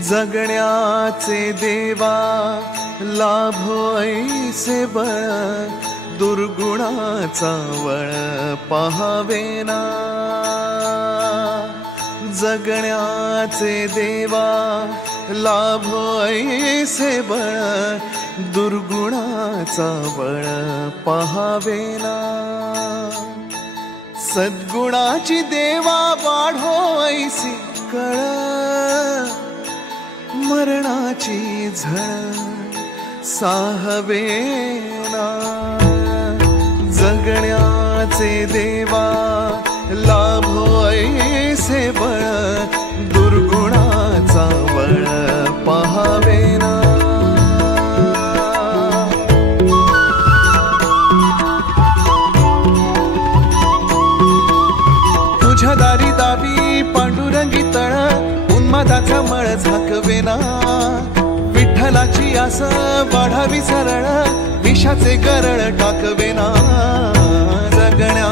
जगण्याचे देवा लाभो ऐसे बळ, दुर्गुणाचा वळ पहावेना। जगण्याचे देवा लाभो ऐसे बळ, दुर्गुणाचा बळ पहावेना। सद्गुणाची देवा वाढो ऐसी कळ, मरणाची झळ साहवेना। जगण्याचे देवा लाभो ऐसे बळ, दुर्गुणाचा बळ पहावेना। तुझ्या दारी दावी पांडुरंगी तळ, उन्मादाचा मळ झाकवेना। विठ्ठलाची आस वाढावी सरळ, विषाचे गरळ टाकवेना। जगण्या